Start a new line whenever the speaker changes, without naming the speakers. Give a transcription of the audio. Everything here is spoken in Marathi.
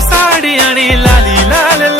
साडी आणि लाली लाल